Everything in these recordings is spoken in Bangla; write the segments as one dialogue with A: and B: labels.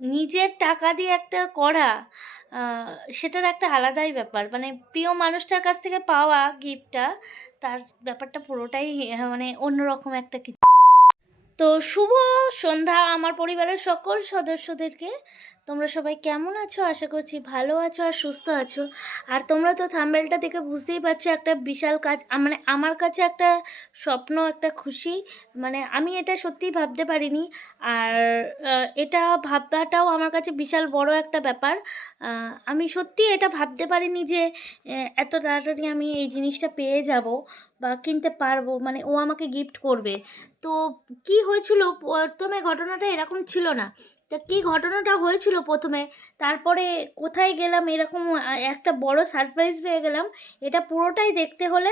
A: নিজের টাকা দিয়ে একটা করা সেটার একটা আলাদাই ব্যাপার। মানে প্রিয় মানুষটার কাছ থেকে পাওয়া গিফটটা তার ব্যাপারটা পুরোটাই মানে অন্যরকম একটা কিছু। তো শুভ সন্ধ্যা আমার পরিবারের সকল সদস্যদেরকে। তোমরা সবাই কেমন আছো? আশা করছি ভালো আছো আর সুস্থ আছো। আর তোমরা তো থাম্বেলটা দেখে বুঝতেই পারছ একটা বিশাল কাজ মানে আমার কাছে একটা স্বপ্ন, একটা খুশি। মানে আমি এটা সত্যিই ভাবতে পারিনি। আর এটা ভাববাটাও আমার কাছে বিশাল বড় একটা ব্যাপার। আমি সত্যি এটা ভাবতে পারিনি যে এত তাড়াতাড়ি আমি এই জিনিসটা পেয়ে যাব। বা কিনতে পারব মানে ও আমাকে গিফট করবে। তো কি হয়েছিল? প্রথমে ঘটনাটা এরকম ছিল না। তা কী ঘটনাটা হয়েছিল প্রথমে? তারপরে কোথায় গেলাম? এরকম একটা বড় সারপ্রাইজ পেয়ে গেলাম। এটা পুরোটাই দেখতে হলে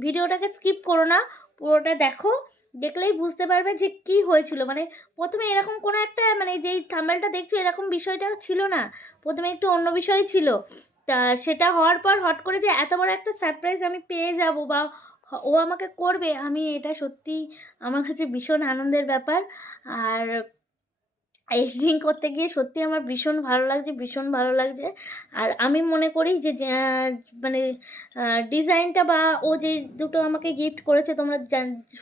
A: ভিডিওটাকে স্কিপ করো না। পুরোটা দেখো। দেখলেই বুঝতে পারবে যে কি হয়েছিল। মানে প্রথমে এরকম কোনো একটা মানে যেই থাম্বেলটা দেখছ, এরকম বিষয়টা ছিল না। প্রথমে একটু অন্য বিষয় ছিল। তা সেটা হওয়ার পর হট করে যে এত বড় একটা সারপ্রাইজ আমি পেয়ে যাব বা ও আমাকে করবে। আমি এটা সত্যি আমার কাছে ভীষণ আনন্দের ব্যাপার। আর এডিটিং করতে গিয়ে সত্যি আমার ভীষণ ভালো লাগছে, ভীষণ ভালো লাগছে। আর আমি মনে করি যে মানে ডিজাইনটা বা ও যে দুটো আমাকে গিফট করেছে, তোমরা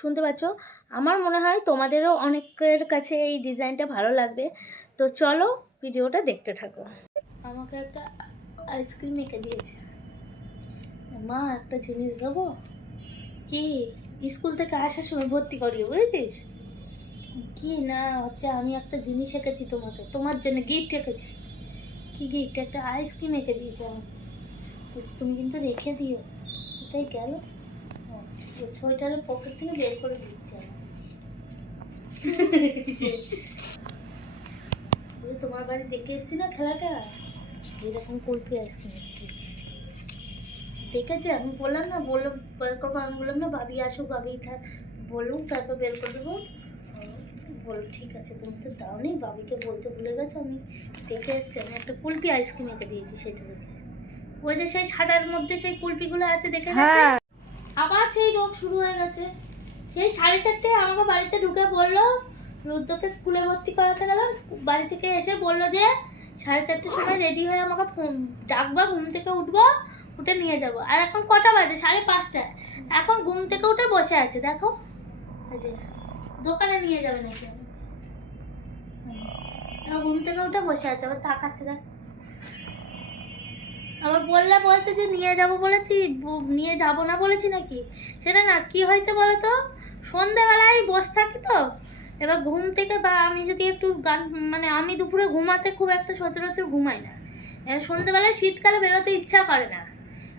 A: শুনতে পাচ্ছ, আমার মনে হয় তোমাদেরও অনেকের কাছে এই ডিজাইনটা ভালো লাগবে। তো চলো ভিডিওটা দেখতে থাকো। আমাকে একটা আইসক্রিম এঁকে দিয়েছে। মা, একটা জিনিস দেবো? কি? স্কুল থেকে আসার সময় ভর্তি করিও, বুঝেছিস? কি না, হচ্ছে আমি একটা জিনিস এঁকেছি তোমাকে, তোমার জন্য গিফট এঁকেছি। কি গিফট একটা আইসক্রিম এঁকে দিয়েছে আমাকে। বলছি, তুমি কিন্তু রেখে দিও। কোথায় গেল? সোয়েটারের পকেট থেকে বের করে দিচ্ছে তোমার বাড়ি দেখে এসছি না খেলাটা? এরকম কুলফি আইসক্রিম দেখেছে? আমি বললাম না বললাম বের করব। আমি বললাম না ভাবি আসুক ভাবি বলুক তারপর বের করে দেবো। বলো ঠিক আছে তুমি তো দাওনি বাবিকে বলতে ভুলে গেছো আমি দেখে এসছি। আমি একটা কুলপি আইসক্রিম এঁকে দিয়েছি সেটা দেখে। ওই যে সেই সাদার মধ্যে সেই কুলপিগুলো আছে দেখে গেছে?
B: হ্যাঁ।
A: আবার সেই রোগ শুরু হয়ে গেছে। সেই সাড়ে চারটে আমাকে বাড়িতে ঢুকে বলল রুদ্রকে স্কুলে ভর্তি করাতে গেলাম। বাড়ি থেকে এসে বলল যে সাড়ে চারটের সময় রেডি হয়ে আমাকে ফোন- ডাকবা ঘুম থেকে উঠবো। উঠে নিয়ে যাব। আর এখন কটা বাজে? সাড়ে পাঁচটা এখন ঘুম থেকে উঠে বসে আছে, দেখো। দোকানে নিয়ে যাবে নাকি? হুম। ঘুম থেকে উঠে বসে আছে, আবার তাকাচ্ছে দেখ। আবার বললে বলছে যে নিয়ে যাব বলেছি নিয়ে যাব না বলেছি নাকি? সেটা না, কি হয়েছে বলো তো সন্ধেবেলায় বসে থাকি তো, এবার ঘুম থেকে বা আমি যদি একটু গান মানে আমি দুপুরে ঘুমাতে খুব একটা সচরাচর ঘুমাই না। এবার সন্ধেবেলায় শীতকালে বেরোতে ইচ্ছা করে না।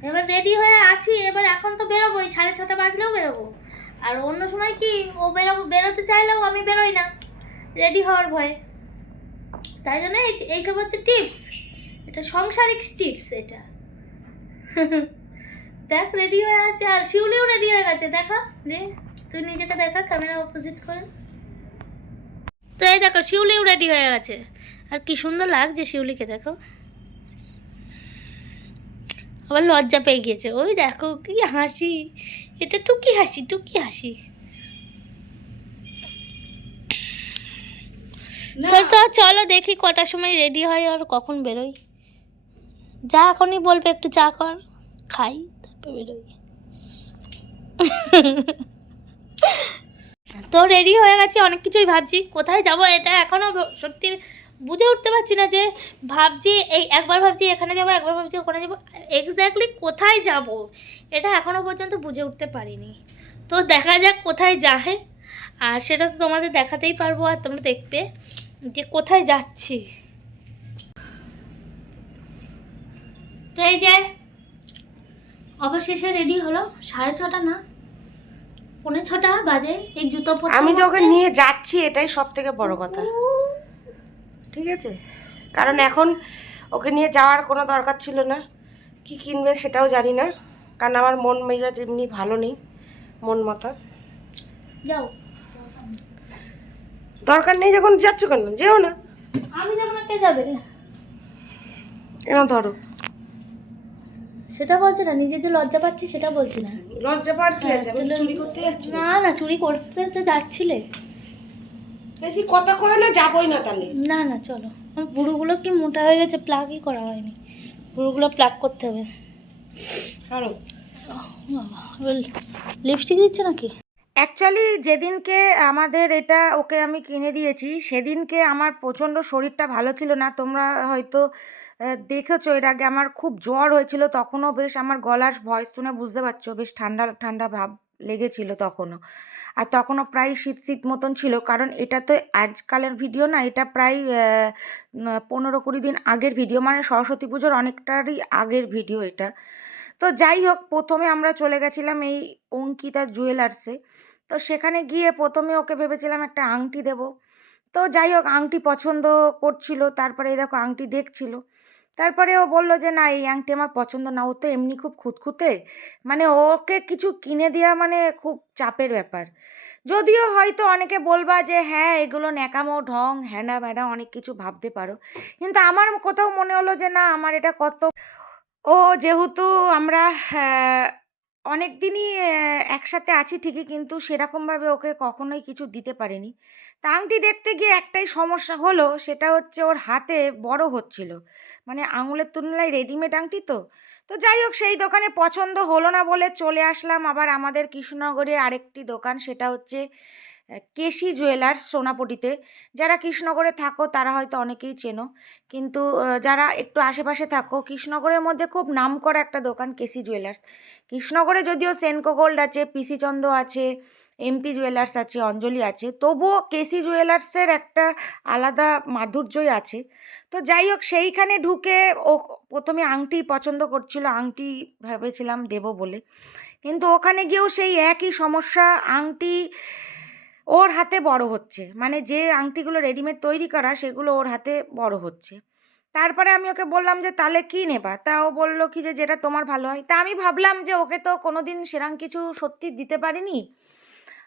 A: এবার রেডি হয়ে আছি, এবার এখন তো বেরোবোই, সাড়ে ছটা বাজলেও বেরোবো। আর অন্য সময় কি, ও বেরোবো, বেরোতে চাইলেও আমি বেরোই না। রেডি হওয়ার ভয়ে। তাই জন্য এই- এইসব হচ্ছে টিপস এটা সংসারিক টিপস এটা। দেখ রেডি হয়ে আছে। আর শিউলিও রেডি হয়ে গেছে, দেখা, দে। তুই নিজেকে দেখা ক্যামেরা অপোজিট করে। তো এই দেখো, শিউলিও রেডি হয়ে গেছে। আর কি সুন্দর লাগছে শিউলিকে দেখো। আবার লজ্জা পেয়ে গিয়েছে। ওই দেখো কি হাসি। এটা টুকি হাসি টুকি হাসি। তো তো চলো দেখি কটার সময় রেডি হয় আর কখন বেরোই। যা এখনই বলবে একটু চা কর খাই তারপর বেরোই। তো রেডি হয়ে গেছি অনেক কিছুই ভাবছি। কোথায় যাব এটা এখনও সত্যি বুঝে উঠতে পারছি না যে ভাবছি এই একবার ভাবছি এখানে যাব একবার ভাবছি ওখানে যাব এক্স্যাক্টলি কোথায় যাব? এটা এখনও পর্যন্ত বুঝে উঠতে পারিনি। তো দেখা যাক কোথায় যায় আর সেটা তো তোমাদের দেখাতেই পারব আর তোমরা দেখবে যে কোথায় যাচ্ছি। তো এই যে অবশেষে রেডি হলো সাড়ে ছটা না? পৌনে ছটা বাজে এই জুতো
B: আমি যে ওকে নিয়ে যাচ্ছি এটাই সব থেকে বড় কথা। ঠিক আছে? কারণ এখন ওকে নিয়ে যাওয়ার কোনো দরকার ছিল না। কি কিনবে সেটাও জানি না। কারণ আমার মন মেজাজ এমনি ভালো নেই মন মাথা
A: যাও।
B: দরকার নেই যখন যাচ্ছ কেন? যেও না।
A: আমি যাব না কে যাবে?
B: এনা ধরো?
A: সেটা বলছে না নিজে যে লজ্জা পাচ্ছি সেটা বলছি না।
B: লজ্জা পাওয়ার কি
A: হ্যাঁ,
B: আছে? আমি চুরি করতে যাচ্ছি।
A: না না চুরি করতে তো যাচ্ছিলে।
B: বেশি কথা কয় না যাবই না তাহলে।
A: না না চলো। আমার বুড়োগুলো কি মোটা হয়ে গেছে প্লাগই করা হয়নি। বুড়োগুলো প্লাগ করতে হবে।
B: আরও
A: লিপস্টিক দিচ্ছে নাকি?
B: অ্যাকচুয়ালি যেদিনকে আমাদের এটা ওকে আমি কিনে দিয়েছি সেদিনকে আমার প্রচণ্ড শরীরটা ভালো ছিল না। তোমরা হয়তো দেখেছ এর আগে আমার খুব জ্বর হয়েছিল তখনও বেশ আমার গলার ভয়েস শুনে বুঝতে পারছ বেশ ঠান্ডা ঠান্ডা ভাব। লেগেছিল তখনও। আর তখনও প্রায় শীত শীত মতন ছিল, কারণ এটা তো আজকালের ভিডিও না, এটা প্রায় পনেরো কুড়ি দিন আগের ভিডিও মানে সরস্বতী পুজোর অনেকটারই আগের ভিডিও এটা। তো যাই হোক, প্রথমে আমরা চলে গেছিলাম এই অঙ্কিতা জুয়েলার্সে তো সেখানে গিয়ে প্রথমে ওকে ভেবেছিলাম একটা আংটি দেব। তো যাই হোক, আংটি পছন্দ করছিল, তারপরে দেখো আংটি দেখছিল। তারপরে ও বলল যে, না, এই আংটি আমার পছন্দ না। ও তো এমনি খুব খুঁতখুঁতে। মানে ওকে কিছু কিনে দেওয়া মানে খুব চাপের ব্যাপার। যদিও হয়তো অনেকে বলবা যে হ্যাঁ এগুলো ন্যাকামো, ঢং, হ্যানা ম্যাডা অনেক কিছু ভাবতে পারো। কিন্তু আমার কোথাও মনে হলো যে, না, আমার এটা কত ও যেহেতু আমরা অনেক দিনই একসাথে আছি ঠিকই, কিন্তু সেরকমভাবে ওকে কখনোই কিছু দিতে পারিনি। আংটি দেখতে গিয়ে একটাই সমস্যা হলো, সেটা হচ্ছে ওর হাতে বড় হচ্ছিল। মানে আঙুলের তুলনায় রেডিমেড আংটি তো। তো যাই হোক, সেই দোকানে পছন্দ হলো না বলে চলে আসলাম। আবার আমাদের কৃষ্ণনগরে আরেকটি দোকান, সেটা হচ্ছে কেশি জুয়েলার্স সোনাপটিতে। যারা কৃষ্ণনগরে থাকো, তারা হয়তো অনেকেই চেনো। কিন্তু যারা একটু আশেপাশে থাকো, কৃষ্ণনগরের মধ্যে খুব নামকরা একটা দোকান কেসি জুয়েলার্স। কৃষ্ণনগরে যদিও সেনকো গোল্ড আছে পিসি চন্দ আছে এমপি জুয়েলার্স আছে, অঞ্জলি আছে, তবুও কেসি জুয়েলার্সের একটা আলাদা মাধুর্যই আছে। তো যাই হোক, সেইখানে ঢুকে ও প্রথমে আংটি পছন্দ করছিল, আংটি ভেবেছিলাম দেব বলে। কিন্তু ওখানে গিয়েও সেই একই সমস্যা, আংটি ওর হাতে বড় হচ্ছে। মানে যে আংটিগুলো রেডিমেড তৈরি করা, সেগুলো ওর হাতে বড় হচ্ছে। তারপরে আমি ওকে বললাম যে তাহলে কী নেবা? তা ও বলল কি যে, যেটা তোমার ভালো হয়। তা আমি ভাবলাম যে, ওকে তো কোনো দিন সেরকম কিছু সত্যি দিতে পারিনি।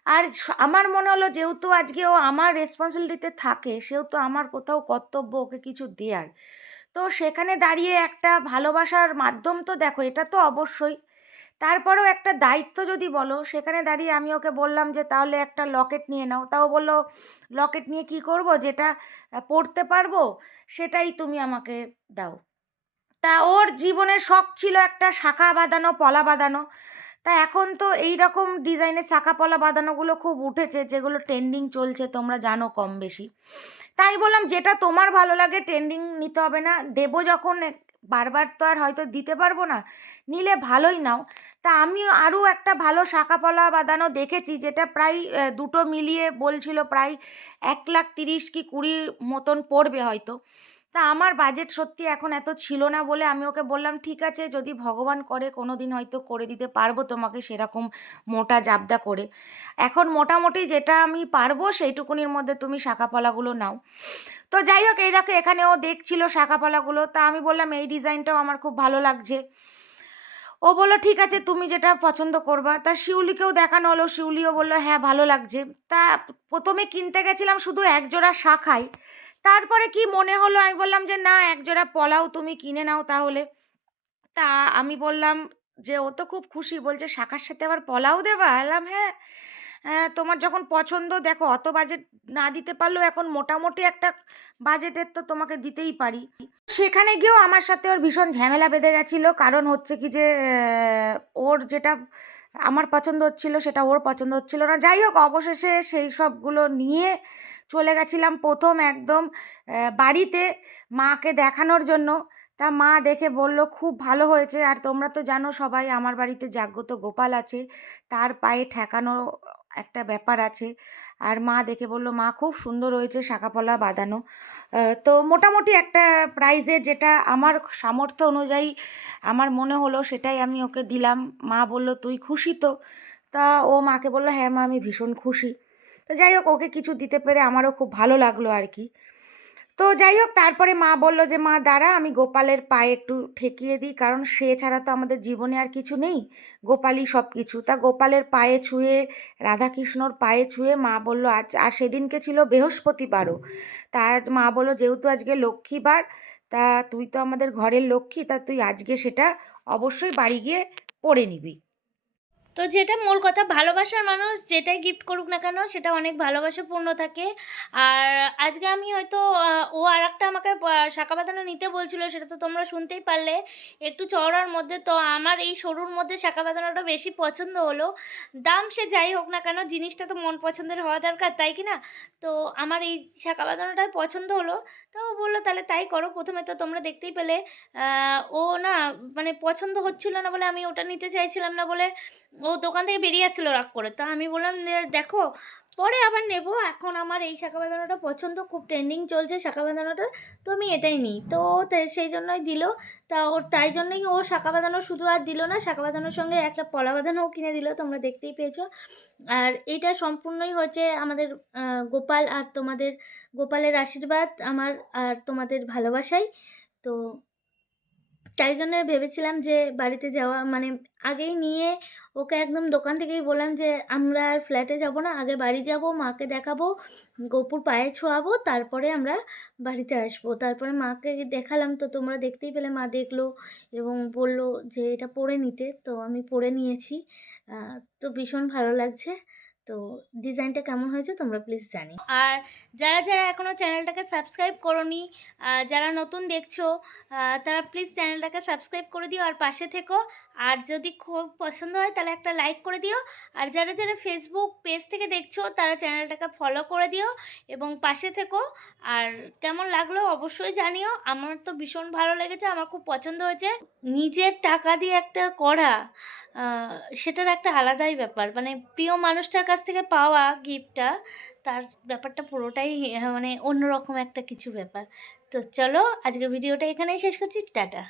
B: আর আমার মনে হলো যেহেতু আজকে ও আমার রেসপন্সিবিলিটিতে থাকে, সেহেতু আমার কোথাও কর্তব্য ওকে কিছু দেওয়ার তো সেখানে দাঁড়িয়ে একটা ভালোবাসার মাধ্যম তো দেখো, এটা তো অবশ্যই। তারপরেও একটা দায়িত্ব যদি বলো, সেখানে দাঁড়িয়ে আমি ওকে বললাম যে, তাহলে একটা লকেট নিয়ে নাও। তাও বলল, লকেট নিয়ে কি করব? যেটা পড়তে পারব, সেটাই তুমি আমাকে দাও। তা ওর জীবনের শখ ছিল একটা শাখা বাঁধানো, পলা বাঁধানো। তা এখন তো এই রকম ডিজাইনের শাখা, পলা বাঁধানোগুলো খুব উঠেছে, যেগুলো ট্রেন্ডিং চলছে, তোমরা জানো কম বেশি। তাই বললাম, যেটা তোমার ভালো লাগে, ট্রেন্ডিং নিতে হবে না। দেবো যখন, বারবার তো আর হয়তো দিতে পারব না। নিলে ভালোই নাও। তা আমি আরও একটা ভালো শাখা পলা বাঁধানো দেখেছি, যেটা প্রায় দুটো মিলিয়ে বলছিল প্রায় এক লাখ তিরিশ কি কুড়ির মতন পড়বে হয়তো। তা আমার বাজেট সত্যি এখন এত ছিল না বলে আমি ওকে বললাম, ঠিক আছে, যদি ভগবান করে কোনো দিন হয়তো করে দিতে পারব তোমাকে সেরকম মোটা জাবদা করে। এখন মোটামুটি যেটা আমি পারব সেইটুকুনির মধ্যে তুমি শাখাপলাগুলো নাও। তো যাই হোক, এই দেখো এখানে ও দেখছিল শাখাপলাগুলো। তা আমি বললাম, এই ডিজাইনটাও আমার খুব ভালো লাগছে। ও বলল ঠিক আছে তুমি যেটা পছন্দ করবা। তা শিউলিকেও দেখানো হলো শিউলিও বলল হ্যাঁ ভালো লাগছে। তা প্রথমে কিনতে গেছিলাম শুধু এক জোড়া শাখাই তারপরে কি মনে হলো আমি বললাম যে না এক জোড়া পলাও তুমি কিনে নাও তাহলে। তা আমি বললাম যে ও তো খুব খুশি বলছে শাখার সাথে আবার পলাও দেবা? এলাম হ্যাঁ, তোমার যখন পছন্দ, দেখো অত বাজেট না দিতে পারলেও এখন মোটামুটি একটা বাজেটের তো তোমাকে দিতেই পারি। সেখানে গিয়েও আমার সাথে ওর ভীষণ ঝামেলা বেঁধে গেছিল। কারণ হচ্ছে কি যে ওর যেটা আমার পছন্দ হচ্ছিল, সেটা ওর পছন্দ হচ্ছিল না। যাই হোক, অবশেষে সেই সবগুলো নিয়ে চলে গেছিলাম প্রথম একদম বাড়িতে মাকে দেখানোর জন্য। তা মা দেখে বলল, খুব ভালো হয়েছে। আর তোমরা তো জানো সবাই আমার বাড়িতে জাগ্রত গোপাল আছে। তার পায়ে ঠেকানো একটা ব্যাপার আছে। আর মা দেখে বলল, মা, খুব সুন্দর হয়েছে শাঁখাপলা বাঁধানো। তো মোটামুটি একটা প্রাইজে যেটা আমার সামর্থ্য অনুযায়ী আমার মনে হলো সেটাই আমি ওকে দিলাম। মা বলল, তুই খুশি তো? তা ও মাকে বলল হ্যাঁ মা, আমি ভীষণ খুশি। তো যাই হোক, ওকে কিছু দিতে পেরে আমারও খুব ভালো লাগল আর কি। তো যাই হোক, তারপরে মা বলল যে, মা, দাঁড়া, আমি গোপালের পায়ে একটু ঠেকিয়ে দিই, কারণ সে ছাড়া তো আমাদের জীবনে আর কিছু নেই, গোপালই সব কিছু তা গোপালের পায়ে ছুঁয়ে, রাধাকৃষ্ণর পায়ে ছুঁয়ে মা বলল, আজ, আর সেদিনকে ছিল বৃহস্পতিবারও। তা আজ মা বলল, যেহেতু আজকে লক্ষ্মীবার, তা তুই তো আমাদের ঘরের লক্ষ্মী, তা তুই আজকে সেটা অবশ্যই বাড়ি গিয়ে পড়ে নিবি।
A: তো যেটা মূল কথা, ভালোবাসার মানুষ যেটাই গিফট করুক না কেন, সেটা অনেক ভালোবাসাপূর্ণ থাকে। আর আজকে আমি হয়তো ও আর একটা আমাকে শাখা বাঁধানো নিতে বলছিল, সেটা তো তোমরা শুনতেই পারলে। একটু চওড়ার মধ্যে, তো আমার এই সরুর মধ্যে শাখা বাঁধানোটা বেশি পছন্দ হলো। দাম সে যাই হোক না কেন, জিনিসটা তো মন পছন্দের হওয়া দরকার, তাই কি না? তো আমার এই শাখা বাঁধানোটাই পছন্দ হলো। তো ও বলল, তাহলে তাই করো, প্রথমে তো তোমরা দেখতেই পেলে। ও না মানে পছন্দ হচ্ছিল না বলে আমি ওটা নিতে চাইছিলাম না বলে ও দোকান থেকে বেরিয়ে আসছিল রাগ করে। তা আমি বললাম দেখো, পরে আবার নেব। এখন আমার এই শাখা বাঁধানোটা পছন্দ, খুব ট্রেন্ডিং চলছে শাখা বাঁধানোটা, তো আমি এটাই নিই। তো সেই জন্যই দিল। তা ওর তাই জন্যই ও শাখা বাঁধানো শুধু আর দিল না, শাখা বাঁধানোর সঙ্গে একটা পলা বাঁধানোও কিনে দিল, তোমরা দেখতেই পেয়েছ। আর এটা সম্পূর্ণই হচ্ছে আমাদের গোপাল আর তোমাদের, গোপালের আশীর্বাদ, আমার আর তোমাদের ভালোবাসাই। তো তাই জন্য ভেবেছিলাম যে বাড়িতে যাওয়া মানে আগেই নিয়ে ওকে একদম দোকান থেকেই বললাম যে আমরা আর ফ্ল্যাটে যাব না, আগে বাড়ি যাব, মাকে দেখাবো, গোপুর পায়ে ছোঁয়াবো, তারপরে আমরা বাড়িতে আসব। তারপরে মাকে দেখালাম, তো তোমরা দেখতেই পেলে, মা দেখল এবং বলল যে এটা পরে নিতে, তো আমি পরে নিয়েছি। তো ভীষণ ভালো লাগছে। তো ডিজাইনটা কেমন হয়েছে তোমরা প্লিজ জানি আর যারা যারা এখনও চ্যানেলটাকে সাবস্ক্রাইব করনি যারা নতুন দেখছ তারা প্লিজ চ্যানেলটাকে সাবস্ক্রাইব করে দিও আর পাশে থেকো। আর যদি খুব পছন্দ হয় তাহলে একটা লাইক করে দিও। আর যারা যারা ফেসবুক পেজ থেকে দেখছ তারা চ্যানেলটাকে ফলো করে দিও এবং পাশে থেকো। আর কেমন লাগল অবশ্যই জানিও। আমার তো ভীষণ ভালো লেগেছে, আমার খুব পছন্দ হয়েছে। নিজের টাকা দিয়ে একটা করা সেটার একটা আলাদাই ব্যাপার। মানে প্রিয় মানুষটার কাছ থেকে পাওয়া গিফটটা তার ব্যাপারটা পুরোটাই মানে অন্যরকম একটা কিছু ব্যাপার। তো চলো, আজকের ভিডিওটা এখানেই শেষ করছি। টাটা।